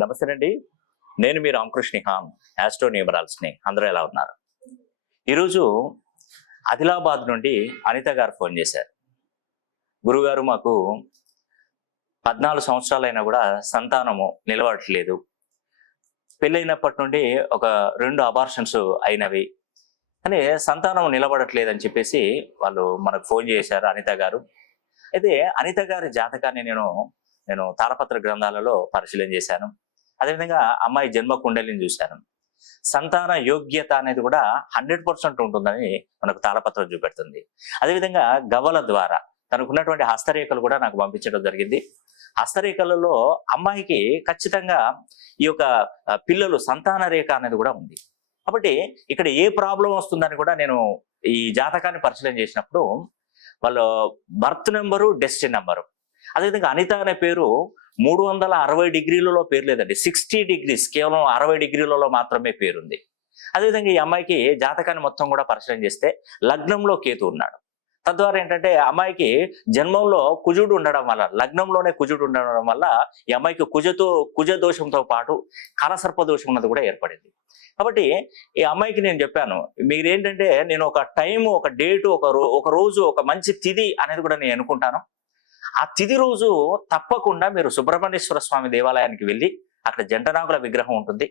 నమస్తే అండి నేను మీ రామకృష్ణ హాన్ యాస్ట్రో న్యూమరాల్స్ని అందరూ ఎలా ఉన్నారు? ఈరోజు ఆదిలాబాద్ నుండి అనిత గారు ఫోన్ చేశారు. గురుగారు మాకు పద్నాలుగు సంవత్సరాలైనా కూడా సంతానము నిలబడట్లేదు పెళ్ళైనప్పటి నుండి ఒక రెండు అబార్షన్స్ అయినవి. కానీ సంతానం నిలబడట్లేదు అని చెప్పేసి వాళ్ళు మనకు ఫోన్ చేశారు అనిత గారు. అయితే అనిత గారి జాతకాన్ని నేను నేను తారపత్ర గ్రంథాలలో పరిశీలన చేశాను. అదేవిధంగా అమ్మాయి జన్మ కుండలిని చూశాను. సంతాన యోగ్యత అనేది కూడా హండ్రెడ్ పర్సెంట్ ఉంటుందని మనకు తాళపత్రం చూపెడుతుంది. అదేవిధంగా గవల ద్వారా తనకున్నటువంటి హస్తరేఖలు కూడా నాకు పంపించడం జరిగింది. హస్తరేఖలలో అమ్మాయికి ఖచ్చితంగా ఈ యొక్క పిల్లలు సంతాన రేఖ అనేది కూడా ఉంది. కాబట్టి ఇక్కడ ఏ ప్రాబ్లం వస్తుందని కూడా నేను ఈ జాతకాన్ని పరిశీలన చేసినప్పుడు వాళ్ళ బర్త్ నెంబరు డెస్టిన్ నెంబరు. అదేవిధంగా అనిత అనే పేరు మూడు వందల అరవై డిగ్రీలలో పేరు లేదండి సిక్స్టీ డిగ్రీస్ కేవలం అరవై డిగ్రీలలో మాత్రమే పేరుంది. అదేవిధంగా ఈ అమ్మాయికి జాతకాన్ని మొత్తం కూడా పరిశీలన చేస్తే లగ్నంలో కేతు ఉన్నాడు. తద్వారా ఏంటంటే అమ్మాయికి జన్మంలో కుజుడు ఉండడం వల్ల లగ్నంలోనే కుజుడు ఉండడం వల్ల ఈ అమ్మాయికి కుజతో కుజ దోషంతో పాటు కాలసర్ప దోషం అన్నది కూడా ఏర్పడింది. కాబట్టి ఈ అమ్మాయికి నేను చెప్పాను మీరు ఏంటంటే నేను ఒక టైం ఒక డేటు ఒక రో ఒక రోజు ఒక మంచి తిథి అనేది కూడా నేను అనుకుంటాను. ఆ తిథి రోజు తప్పకుండా మీరు సుబ్రహ్మణ్యేశ్వర స్వామి దేవాలయానికి వెళ్ళి అక్కడ జంటనాగుల విగ్రహం ఉంటుంది.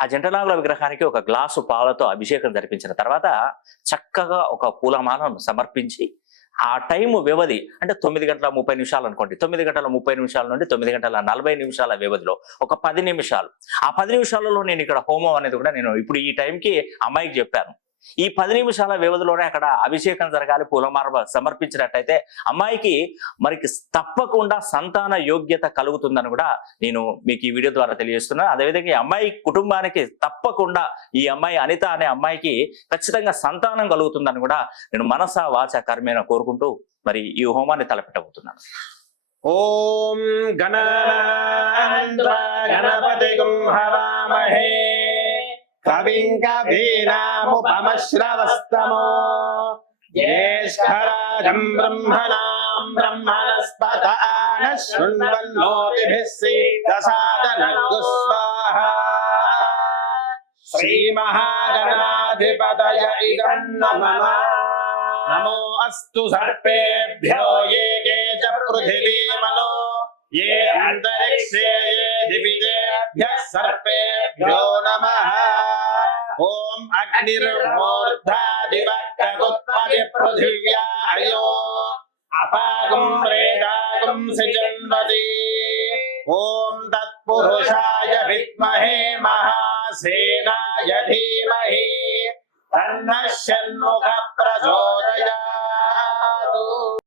ఆ జంటనాగుల విగ్రహానికి ఒక గ్లాసు పాలతో అభిషేకం జరిపించిన తర్వాత చక్కగా ఒక పూలమాలను సమర్పించి ఆ టైము వ్యవధి అంటే తొమ్మిది గంటల ముప్పై నిమిషాలు అనుకోండి. తొమ్మిది గంటల ముప్పై నిమిషాల నుండి తొమ్మిది గంటల నలభై నిమిషాల వ్యవధిలో ఒక పది నిమిషాలు. ఆ పది నిమిషాలలో నేను ఇక్కడ హోమం అనేది కూడా నేను ఇప్పుడు ఈ టైంకి అమ్మాయికి చెప్పాను. ఈ పది నిమిషాల వ్యవధిలోనే అక్కడ అభిషేకం జరగాలి పూలమార సమర్పించినట్టయితే అమ్మాయికి మనకి తప్పకుండా సంతాన యోగ్యత కలుగుతుందని కూడా నేను మీకు ఈ వీడియో ద్వారా తెలియజేస్తున్నాను. అదేవిధంగా ఈ అమ్మాయి కుటుంబానికి తప్పకుండా ఈ అమ్మాయి అనిత అనే అమ్మాయికి ఖచ్చితంగా సంతానం కలుగుతుందని కూడా నేను మనస వాచ కర్మేన కోరుకుంటూ మరి ఈ హోమాన్ని తలపెట్టబోతున్నాను. ఓం గణాన్వా గణపతిగుం హవామహే కవిం కవీనాముపమశ్రవస్తమో. జ్యేష్ఠరాజం బ్రహ్మణాం బ్రహ్మణస్పత ఆన శృణ్వన్నోతిభిः సీదసాదనగ్గుస్వాహ శ్రీమహాగణాధిపతయ ఇదం నమః నమో అస్తు సర్పేభ్యో ఏ కే చ పృథివీమలో ఏ అంతరిక్షే దివిజేభ్య సర్పేభ్యో निर्मूर्धादिवक्रगुत्पदिपृथिव्यायो अपागुं रेदागुं महासेनाय धीमहि। तन्नः षण्मुखः प्रचोदयात्